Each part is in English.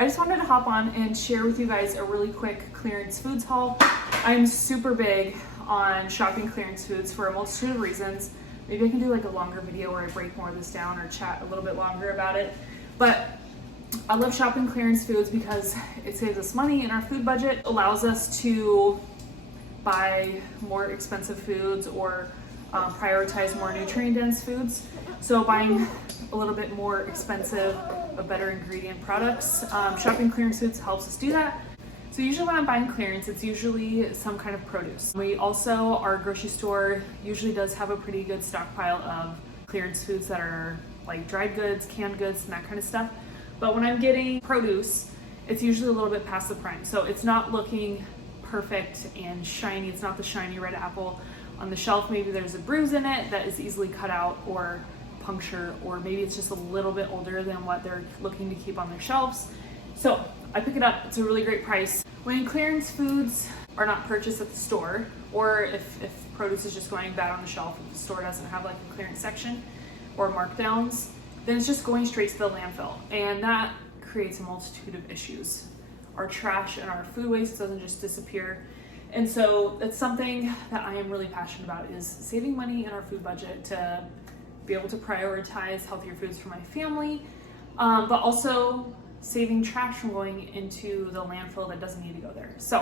I just wanted to hop on and share with you guys a really quick clearance foods haul. I'm super big on shopping clearance foods for a multitude of reasons. Maybe I can do like a longer video where I break more of this down or chat a little bit longer about it. But I love shopping clearance foods because it saves us money in our food budget, allows us to buy more expensive foods or prioritize more nutrient-dense foods. So buying a little bit more expensive but better ingredient products, shopping clearance foods helps us do that. So usually when I'm buying clearance, it's usually some kind of produce. We also, our grocery store usually does have a pretty good stockpile of clearance foods that are like dried goods, canned goods, and that kind of stuff. But when I'm getting produce, it's usually a little bit past the prime. So it's not looking perfect and shiny. It's not the shiny red apple on the shelf. Maybe there's a bruise in it that is easily cut out or puncture, or maybe it's just a little bit older than what they're looking to keep on their shelves. So I pick it up. It's a really great price. When clearance foods are not purchased at the store, or if produce is just going bad on the shelf, if the store doesn't have like a clearance section or markdowns, then it's just going straight to the landfill. And that creates a multitude of issues. Our trash and our food waste doesn't just disappear. And so that's something that I am really passionate about, is saving money in our food budget to be able to prioritize healthier foods for my family, but also saving trash from going into the landfill that doesn't need to go there. So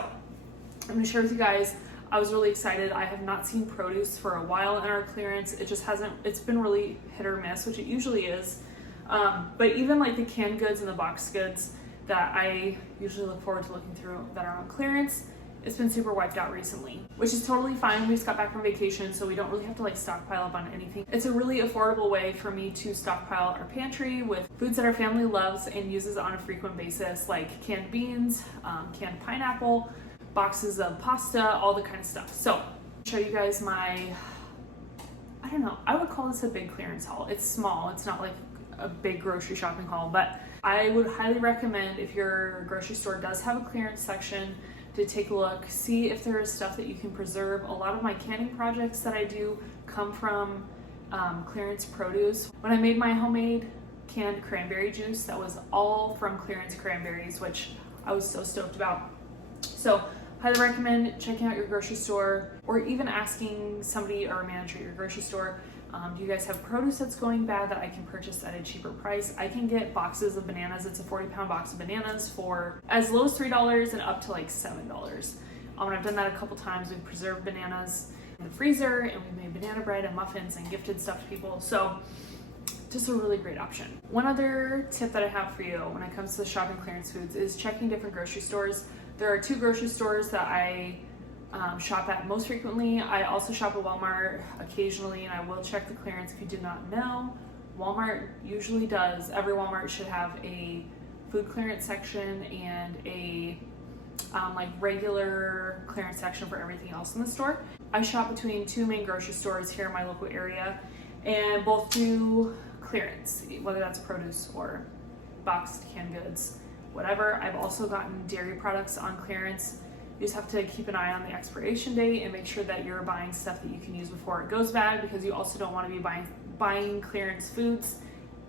I'm gonna share with you guys, I was really excited. I have not seen produce for a while in our clearance. It just hasn't, it's been really hit or miss, which it usually is. But even like the canned goods and the boxed goods that I usually look forward to looking through that are on clearance, it's been super wiped out recently, which is totally fine. We just got back from vacation, so we don't really have to like stockpile up on anything. It's a really affordable way for me to stockpile our pantry with foods that our family loves and uses on a frequent basis, like canned beans, canned pineapple, boxes of pasta, all the kind of stuff. So I'll show you guys my, I don't know, I would call this a big clearance haul. It's small, it's not like a big grocery shopping haul, but I would highly recommend, if your grocery store does have a clearance section, to take a look, see if there is stuff that you can preserve. A lot of my canning projects that I do come from clearance produce. When I made my homemade canned cranberry juice, that was all from clearance cranberries, which I was so stoked about. So highly recommend checking out your grocery store, or even asking somebody or a manager at your grocery store, do you guys have produce that's going bad that I can purchase at a cheaper price? I can get boxes of bananas. It's a 40-pound box of bananas for as low as $3 and up to like $7. And I've done that a couple times. We've preserved bananas in the freezer, and we've made banana bread and muffins and gifted stuff to people. So just a really great option. One other tip that I have for you when it comes to shopping clearance foods is checking different grocery stores. There are 2 grocery stores that I shop at most frequently. I also shop at Walmart occasionally, and I will check the clearance. If you did not know, Walmart usually does. Every Walmart should have a food clearance section and a like regular clearance section for everything else in the store. I shop between 2 main grocery stores here in my local area, and both do clearance, whether that's produce or boxed canned goods, whatever. I've also gotten dairy products on clearance. You just have to keep an eye on the expiration date and make sure that you're buying stuff that you can use before it goes bad, because you also don't want to be buying clearance foods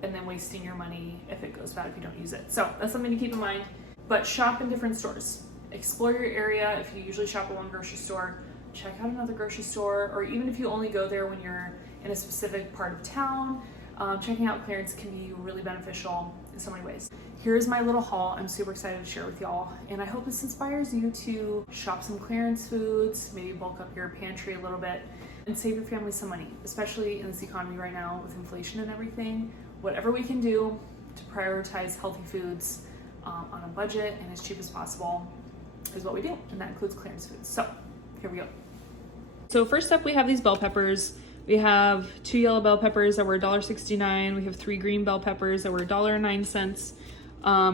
and then wasting your money if it goes bad if you don't use it. So that's something to keep in mind. But shop in different stores. Explore your area. If you usually shop at one grocery store, check out another grocery store, or even if you only go there when you're in a specific part of town, checking out clearance can be really beneficial in so many ways. Here's my little haul. I'm super excited to share with y'all, and I hope this inspires you to shop some clearance foods, maybe bulk up your pantry a little bit, and save your family some money, especially in this economy right now with inflation and everything. Whatever we can do to prioritize healthy foods on a budget and as cheap as possible is what we do, and that includes clearance foods. So here we go. So first up, we have these bell peppers. We have 2 yellow bell peppers that were $1.69. We have 3 green bell peppers that were $1.09.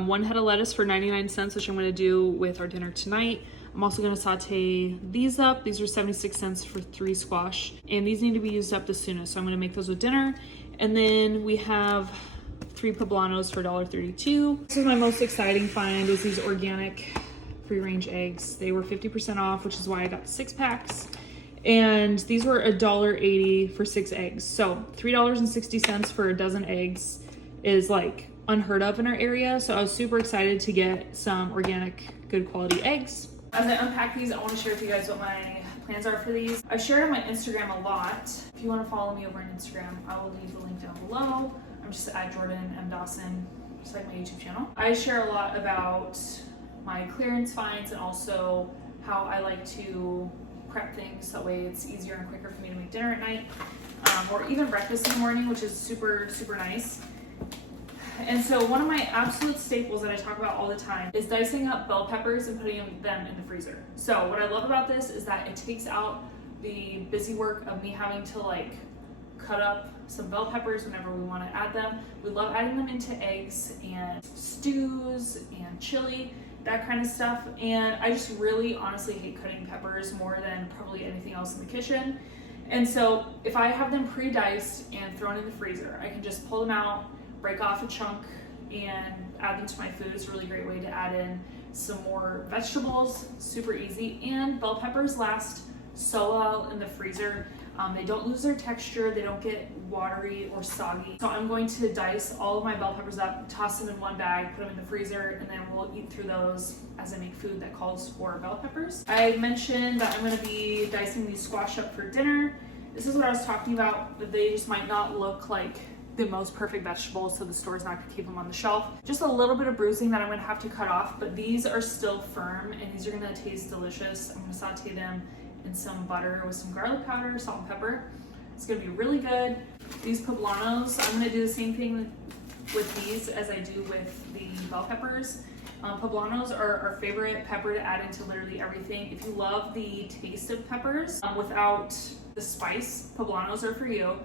1 head of lettuce for 99 cents, which I'm going to do with our dinner tonight. I'm also going to saute these up. These are 76 cents for 3 squash, and these need to be used up the soonest, so I'm going to make those with dinner. And then we have 3 poblanos for $1.32. This is my most exciting find, is these organic free-range eggs. They were 50% off, which is why I got 6 packs. And these were $1.80 for 6 eggs. So $3.60 for a dozen eggs is like unheard of in our area. So I was super excited to get some organic, good quality eggs. As I unpack these, I want to share with you guys what my plans are for these. I share on my Instagram a lot. If you want to follow me over on Instagram, I will leave the link down below. I'm just at Jordyn M. Dawson, just like my YouTube channel. I share a lot about my clearance finds and also how I like to prep things so that way it's easier and quicker for me to make dinner at night, or even breakfast in the morning, which is super, super nice. And so one of my absolute staples that I talk about all the time is dicing up bell peppers and putting them in the freezer. So what I love about this is that it takes out the busy work of me having to like cut up some bell peppers whenever we want to add them. We love adding them into eggs and stews and chili, that kind of stuff. And I just really honestly hate cutting peppers more than probably anything else in the kitchen. And so if I have them pre-diced and thrown in the freezer, I can just pull them out, break off a chunk, and add them to my food. It's a really great way to add in some more vegetables, super easy. And bell peppers last so well in the freezer. They don't lose their texture, they don't get watery or soggy. So I'm going to dice all of my bell peppers up, toss them in one bag, put them in the freezer, and then we'll eat through those as I make food that calls for bell peppers. I mentioned that I'm going to be dicing these squash up for dinner. This is what I was talking about, that they just might not look like the most perfect vegetables, so the store's not gonna keep them on the shelf. Just a little bit of bruising that I'm gonna have to cut off, but these are still firm and these are gonna taste delicious. I'm gonna saute them in some butter with some garlic powder, salt and pepper. It's gonna be really good. These poblanos, I'm gonna do the same thing with these as I do with the bell peppers. Poblanos are our favorite pepper to add into literally everything. If you love the taste of peppers without the spice, poblanos are for you.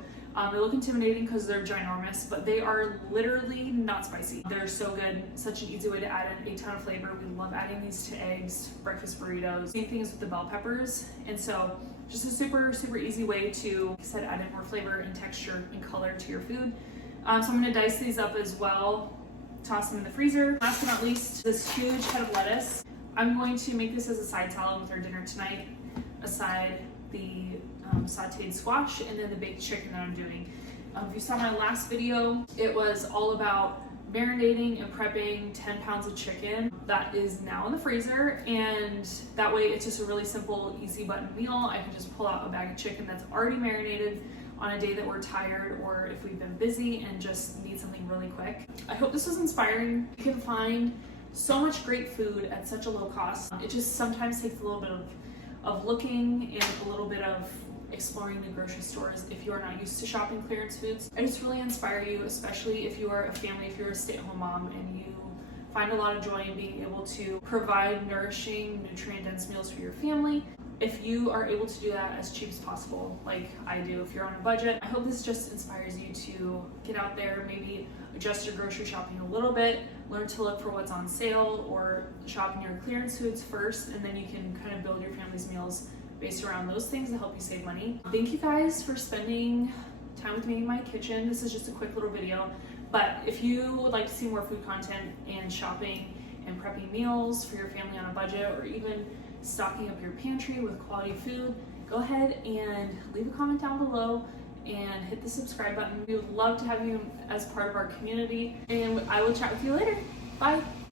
They look intimidating because they're ginormous, but they are literally not spicy. They're so good, such an easy way to add in a ton of flavor. We love adding these to eggs, breakfast burritos. Same thing as with the bell peppers. And so just a super, super easy way to, like I said, add in more flavor and texture and color to your food. So I'm gonna dice these up as well, toss them in the freezer. Last but not least, this huge head of lettuce. I'm going to make this as a side salad with our dinner tonight, aside the sauteed squash and then the baked chicken that I'm doing. If you saw my last video, it was all about marinating and prepping 10 pounds of chicken. That is now in the freezer, and that way it's just a really simple, easy button meal. I can just pull out a bag of chicken that's already marinated on a day that we're tired or if we've been busy and just need something really quick. I hope this was inspiring. You can find so much great food at such a low cost. It just sometimes takes a little bit of looking and a little bit of exploring the grocery stores if you are not used to shopping clearance foods. I just really inspire you, especially if you are a family, if you're a stay-at-home mom and you find a lot of joy in being able to provide nourishing, nutrient-dense meals for your family. If you are able to do that as cheap as possible, like I do, if you're on a budget, I hope this just inspires you to get out there, maybe adjust your grocery shopping a little bit, learn to look for what's on sale or shop in your clearance foods first, and then you can kind of build your family's meals based around those things to help you save money. Thank you guys for spending time with me in my kitchen. This is just a quick little video, but if you would like to see more food content and shopping and prepping meals for your family on a budget, or even stocking up your pantry with quality food, go ahead and leave a comment down below and hit the subscribe button. We would love to have you as part of our community, and I will chat with you later. Bye.